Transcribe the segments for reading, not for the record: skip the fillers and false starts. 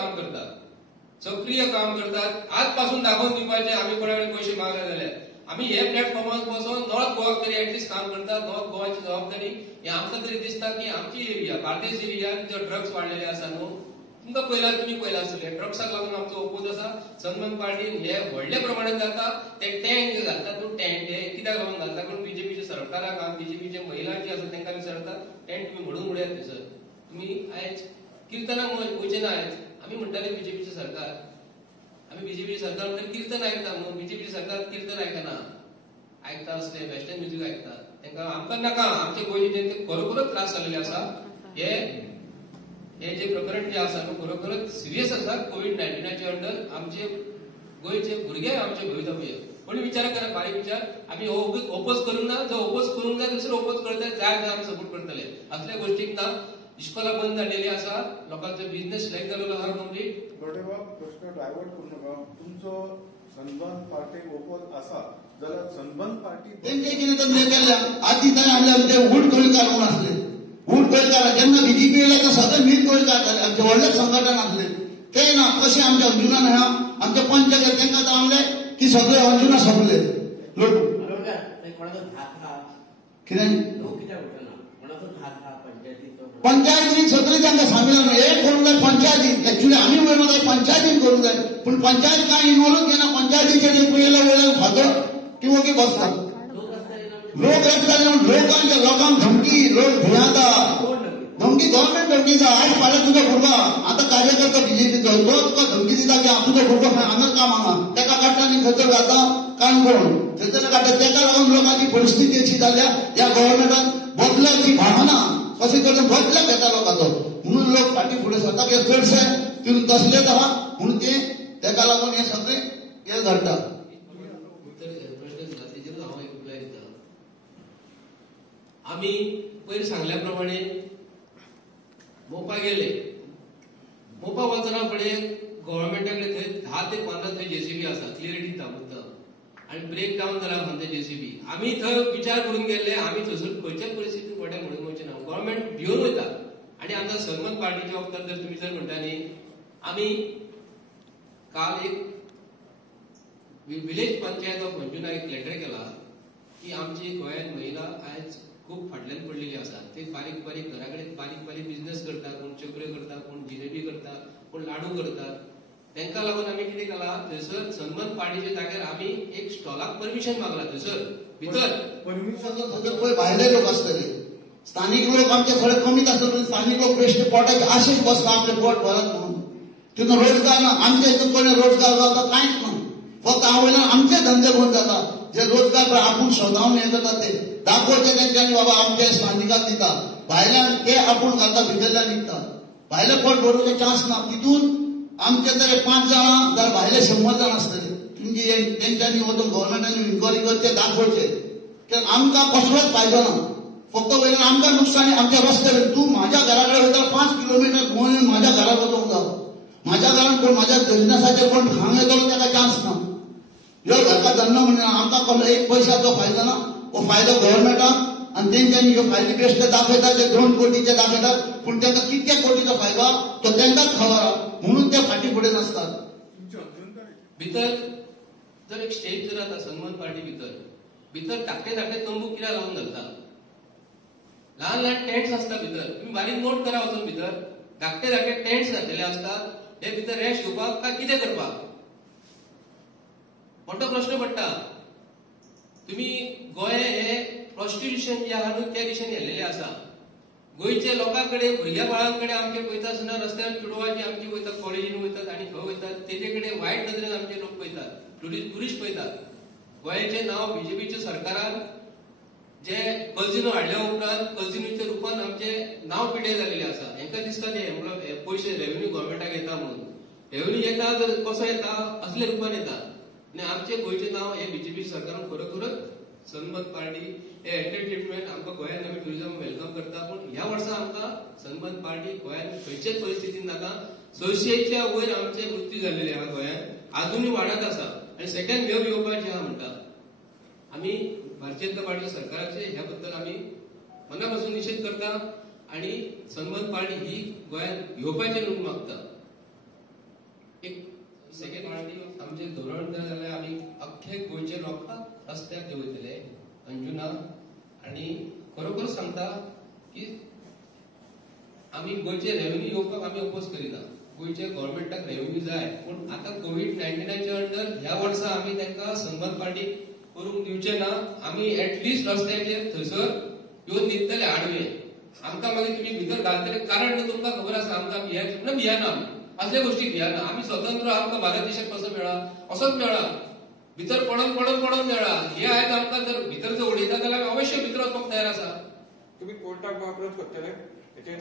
काम करतात, सक्रिय काम करतात. आजपासून दाखवून दिवपाचे आम्ही कोणाकडे पैसे मागले जाल्यार आम्ही हे प्लॅटफॉर्मार बसून नॉर्थ गोवाक तरी ऍटलिस्ट काम करतात. नॉर्थ गोवाची जबाबदारी हे आमकां तरी दिसता की आमची एरिया बार्देस एरियान जो ड्रग्स वाडलेले आसा न्हू, तुमकां तुम्ही पयला आसतले ड्रग्साक लागून आमचो ओपोज आसा. सनमन पार्टीन हे व्हडले प्रमाणात जाता ते टँक घालतात. टँक हे कित्याक लागून घालता कारण बीजेपीच्या सरकाराक बीजेपीचे महिला जी आसा तांकां विचारतात टँक तुम्ही म्हणून उडयात थंयसर. तुम्ही आयज किर्तनाक वयचे ना. आयज आमी म्हणटाले बीजेपीचे सरकार, आम्ही बीजेपी सरकार म्हणल्यार कीर्तन आयकता न्हू. बीजेपी सरकार कीर्तन आयकना, आयकता असले वेस्टर्न म्युझिक आयकतात. तांकां आमकां नाका. आमचे गोंयचे जे खरोखरच त्रास जाल्ले आसा हे जे प्रकरण जे आसा न्हू खरोखरच सिरियस आसा. कोविड-19च्या अंडर आमचे गोंयचे भुरगे आमचे भवितव्य. पण विचार करा, बारीक विचार. आम्ही ओपोज करूंक ना. जो ओपोज करूंक जाय दुसरो ओपोज करता जाय आमी सपोर्ट करतले. असल्या गोष्टीक ना. इस्कॉला बंद जाल्लेली आसा, लोकांचो बिझनेस स्लॅक जाल्लो आसा कंप्लीट. प्रश्न डायवर्ट करू नका. तुमचो सनबर्न पार्टीक ओपोज आसा जाल्यार सनबर्न पार्टी तेंचे कितें तर केल्या आदी ताणें आमले आमचे उट गोंयकार म्हूण आसले. उट गोंयकार जेन्ना बीजेपी येयले तेन्ना सगळे मीठ गोंयकार जाले. आमचे व्हडले संघटन आसले ते ना. कशें आमच्या अंजुनान हा आमचे पंच तांकां जावले की सगळे अंजुना सोंपले. कितें पंचायतीन सगळे तांकां सांगलें न्हू. एक करूंक जाय पंचायतीन. एक्चुअली आमी वयलो जाय पंचायतीन करूंक जाय. पूण पंचायत कांय इन्वॉल्व घेना. पंचायतीचे पयले वयल्यान फादर किंवा की बसतात. लोक रस्त्यार लोकांक धमकी, लोक भियाता. धमकी गव्हर्नमेंट धमकी दिता. आज फाल्यां तुजो भुरगो आतां कार्यकर्ता बीजेपीचो तो तुका धमकी दिता की तुजो भुरगो हांगा काम हांगा तेका काडटा आनी खंयसर घालता काणकोण थंयसर काडटा. तेका लागून लोकांची परिस्थिती अशी जाल्या ह्या गव्हर्नमेंटान बदलाची भावना कशें तरेन बदला घेता लोकांचो. म्हणून लोक फाटी फुडें सरता हे चडशे तितून तसलेच आहा. म्हणून ते तेका लागून हे सगळे हे घडटा. आम्ही पयर सांगल्याप्रमाणे मोपा गेले. मोपा वचना फुडें गव्हर्नमेंटाकडे थंय 10 ते 15 थंय जेसीबी आसा क्लियरिटी ताबुत्ता आणि ब्रेक डावन जाला म्हणते जेसीबी. आम्ही थंय विचार करून गेले. आम्ही थंयसर खंयच्याच परिस्थितीत मोठ्या म्हणून वयचे ना. गव्हर्नमेंट भिवन वयता. आणि आमच्या सनमत पार्टीच्या वक्तार जर तुम्ही जर म्हणटा न्ही आम्ही काल एक विलेज पंचायत ऑफ अंजुना एक लेटर केला की आमची गोंयांत महिला आयज खूप फाटल्यान पडलेली आसा. ते बारीक बारीक घराकडे बारीक बारीक बिझनेस करतात. कोण चक्रे करतात, कोण जिलेबी करतात, कोण लाडू करतात. तांकां लागून आमी कितें केला थंयसर सनमत पार्टीच्या जाग्यार आमी एक स्टॉलाक परमिशन मागला. थंयसर भितर परमिशन पळय भायले लोक आसतले. स्थानिक लोक आमचे थोडे कमीच आसतले. स्थानिक लोक बेश्टे पोटाचे आशेक बसता आपले पोट भरत म्हणून. तितून रोजगार ना. आमच्या हितून कोणी रोजगार जाता कांयच ना. फक्त हांव वयल्यान आमचे धंदे कोण जाता. जे रोजगार आपूण स्वताहून हे करता ते दाखोवचे तेंच्यांनी बाबा आमच्या स्थानिकाक दिता. भायल्यान ते आपूण घालता भितरल्यान निघता. भायले पोट भरूचे चान्स ना. तितून आमचे तरी 5 जाणां जाल्यार भायले 100 जाण आसतले. तुमची तेंच्यांनी वचून गव्हर्नमेंटान इन्क्वायरी करचे दाखोवचे. कित्याक आमकां कसलोच फायदो ना. फक्त वयल्यान आमकां नुकसानी आमच्या रस्त्यार. तूं म्हाज्या घरा कडेन वयता 5 किलोमीटर गोंय म्हाज्या घराक वचूंक जाय. म्हाज्या घरान कोण म्हाज्या बिझनेसाचेर कोण हांगा येतलो ताका चान्स ना. ह्यो घरका धंदो म्हणना आमकां कसलो एक पयशाचो फायदो ना. हो फायदो गव्हर्नमेंटाक आणि तेंच्यांनी ह्यो फायदे बेश्टे दाखयतात. ते 2 कोटीचे दाखयतात. पूण तांकां कितक्या कोटीचो फायदो तो तांकांच खबर आहा. म्हणून ते फाटी फुडें नासतात. भितर जर एक स्टेज जर आतां सनमत पार्टी भितर धाकटे धाकटे तंबू कित्याक लावून घालता. ल्हान ल्हान टेंट्स आसता भितर. तुम्ही बारीक नोट करा वचून भितर धाकटे धाकटे टेंट्स घातलेले आसतात. हे भितर रेस्ट घेवपाक काय कितें करपाक मोठो प्रश्न पडटा. तुम्ही गोंय हे प्रॉस्टिट्यूशन जे आहा न्हू त्या दिशेन गेल्लेले आसा. गोंयच्या लोकांकडे भुरग्या बाळांकडे आमचे पळयता आसतना रस्त्यार चेडवांची आमची वयतात कॉलेजीन वयतात आणि खंय वयतात तेजे कडेन वायट नदरेन आमचे लोक पळयतात. ट्युरिस्ट पळयतात. गोंयचें नांव बीजेपीच्या सरकारान जे कजिनो हाडल्या उपरांत कजिनोच्या रुपान आमचे नांव पिड्यार जाल्लेले आसा. हेंकां दिसता ते पयशे रेव्हेन्यू गव्हर्नमेंटाक येता म्हणून. रेव्हेन्यू येता तर कसो येता असले रुपान येता. आणि आमचे गोंयचे नांव हे बीजेपी सरकारान खरोखरच सनमत पार्टी हे एंटरटेनमेंट आमकां गोंयांत आमी ट्युरिझम वेलकम करता. पूण ह्या वर्सा आमकां सनमत पार्टी गोंयांत खंयच्याच परिस्थितीन नाका. 600च्या वयर आमचे मृत्यू जाल्लेले आहा गोंयांत. अजूनय वाडत आसा. आणि सेकंड वेव्ह येवपाची आहा म्हणटा. आमी भारतीय जनता पार्टी सरकाराचे ह्या बद्दल आमी मनापासून निषेध करता. आणि सनमत पार्टी ही गोंयांत येवपाचें म्हणून मागता. एक सेकंड पार्टी आमचे धोरण जर जाल्यार आमी अख्खे गोंयचे लोकांक रस्त्यार देंवयतले अंजुना आणि खरोखर सांगता की आमी गोंयचे रेव्हेन्यू येवपाक आमी अपोज करिना. गोंयचे गव्हर्नमेंटाक रेव्हेन्यू जाय पूण आता कोविड-19च्या अंडर ह्या वर्सा आमी तांकां सन्मान पार्टी करूंक दिवचे ना. आमी एटलिस्ट रस्त्याचेर थंयसर येवन न्हिदतले आडवे. आमकां मागीर तुमी भितर घालतले कारण तुमकां खबर आसा आमकां भियाना असल्या गोष्टी भियाना. आमी स्वतंत्र आमकां भारत देशाक कसो मेळ्ळा असोच मेळ्ळा. भितर पडोन मेळ्ळा. हे आयज आमकां जर भितर जर उडयता जाल्यार अवश्य भितर वचपाक तयार आसा. तुम्ही कोर्टाक अप्रोच करतले तेचे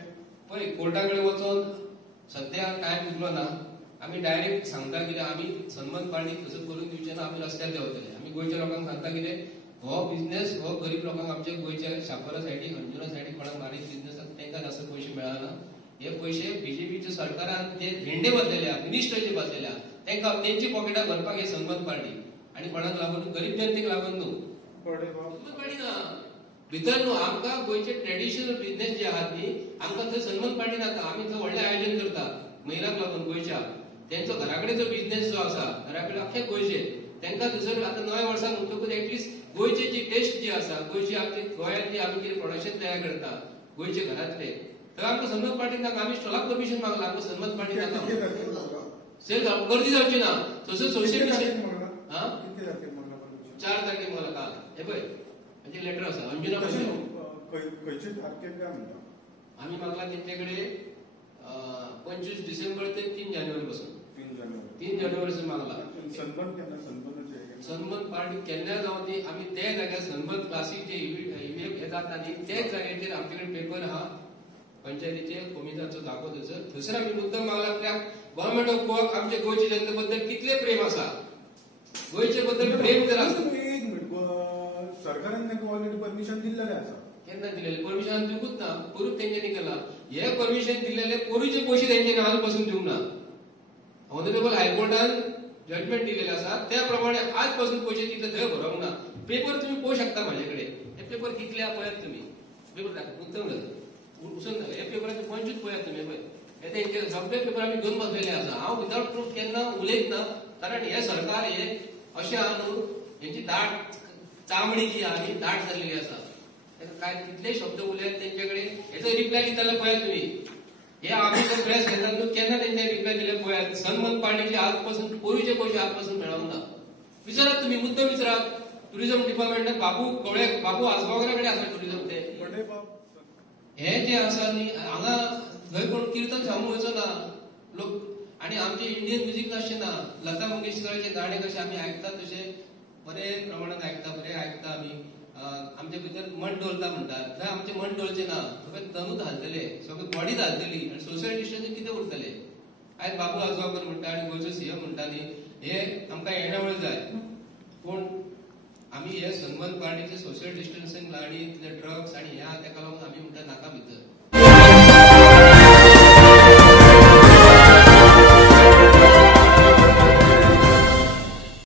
पळय कोर्टा कडेन वचोन सध्या टायम उरलो ना. आमी डायरेक्ट सांगता कितें आमी सन्मान पार्टी तसो करून दिवचे ना. आमी रस्त्यार देंवतले. आमी गोंयच्या लोकांक सांगता कितें हो बिझनेस हो गरीब लोकांक आमच्या गोंयच्या शापोरा सायडीक अंजुना सायडीक कोणाक बारीक बिझनेस आसा तांकां जास्त पयशे मेळना. हे पयशे बीजेपीच्या सरकारान जे धेंडे बसलेल्या मिनिस्टर जे बसलेल्या तांकां तेंची पॉकेटां भरपाक हे सन्मान पार्टी आणि कोणाक लागून गरीब जनतेक लागून न्हू. पार्टी ना भितर न्हू. आमकां गोंयचे ट्रेडिशनल बिझनेस जे आहात न्ही आमकां थंय सन्मान पार्टी नाका. आमी थंय व्हडलें आयोजन करता महिलांक लागून गोंयच्या. तेंचो घराकडेन जो बिझनेस जो आसा घराकडेन अख्खे गोंयचे तांकां थंयसर आतां नव्या वर्साक म्हणटकूच एटलिस्ट गोंयचे जी टेस्ट जी आसा गोंयची आमची गोंयांत जी आमी कितें प्रोडक्शन तयार करता गोंयचे घरांतले थंय आमकां सन्मान पार्टी नाका. आमी स्टॉलाक परमिशन मागला. आमकां सन्मान पार्टी नाका. सेल गर्दी जावची ना. थंयसर सोशल 4 तारखेक मला काल हे पळय म्हणजे लेटर आसा अंजुना खंयचे तारखेक काय म्हणटा आम्ही मागला त्यांच्याकडे 25 डिसेंबर ते 3 जानेवारी पासून 3 जानेवारी मागला. सन्मान केन्ना सन्मानाचे सन्मान पार्टी केन्ना जावन ती आमी ते जाग्यार सन्मान क्लासीक जे इव्हेंट हे जाता न्ही तेच जाग्याचेर आमच्याकडे पेपर आहा पंचायतीचे कोमिताचो दाखो थंयसर आमी मुद्दम मागला कित्याक गव्हर्नमेंट ऑफ गोवा आमच्या गोंयच्या जनते बद्दल कितले प्रेम आसा. गोंयचे बद्दल प्रेम जर आसा. एक मिनिट सरकारान तांकां ऑलरेडी परमिशन दिल्लेलें आसा. केन्ना दिलेले परमिशन दिवूच ना. पोरूच तेंच्यांनी केला. हे परमिशन दिलेले पोरूचे पयशे तेंच्यांनी आज पासून दिवंक ना. ऑनरेबल हायकोर्टान जजमेंट दिलेले आसा त्या प्रमाणे आज पासून पयशे तिथे थंय भरोंक ना. पेपर तुम्ही पळोवंक शकता म्हाजे कडेन. हे पेपर कितले पळयात तुम्ही. पेपर उत्तम उसून हे पेपराचे पंचूच पळयात तुम्ही पळय. हे तेंचे सगळे पेपर आमी घेवन बसलेले आसा. हांव विदाउट प्रूफ केन्ना उलयत ना कारण हे सरकार हे अशें आहा न्हू हेंची दाट चामडी जी आहा ती दाट जाल्लेली आसा. काय कितले शब्द उलयत तेंच्याकडे हेचो रिप्लाय दिताले पळयात तुम्ही. हे आमी जर प्रेस घेतात न्हू केन्ना तेंचे रिप्लाय दिले पळयात. सन्मान पार्टीचे आज पासून पोरूचे पयशे आज पासून मेळोंक ना. विचारात तुम्ही मुद्दम विचारात. टुरिझम डिपार्टमेंटात बाबू आसगांवकारा कडेन आसा टुरिझम ते. हे जे आसा न्ही हांगा थंय कोण कीर्तन सांगूंक वचो ना लोक आणि आमचे इंडियन म्युझिक अशें ना. लता मंगेशकराचे गाणे कशे आमी आयकतात तशे बरे प्रमाणात आयकता बरे आयकता आमी. आमच्या भितर मन डोलता म्हणटात थंय आमचे मन डोलचे ना. सगळे तनूच घालतले सगळे बॉडी घालतली आणि सोशल डिस्टन्सिंग कितें उरतले. आयज बाबू आसगांवकर म्हणटा आनी गोंयचो सीएम म्हणटा न्ही हे आमकां येणावळ जाय. पूण आमी हे सन्मान पार्टीचे सोशल डिस्टन्सिंग आनी ड्रग्स आनी ह्या ताका लागून आमी म्हणटा नाका भितर.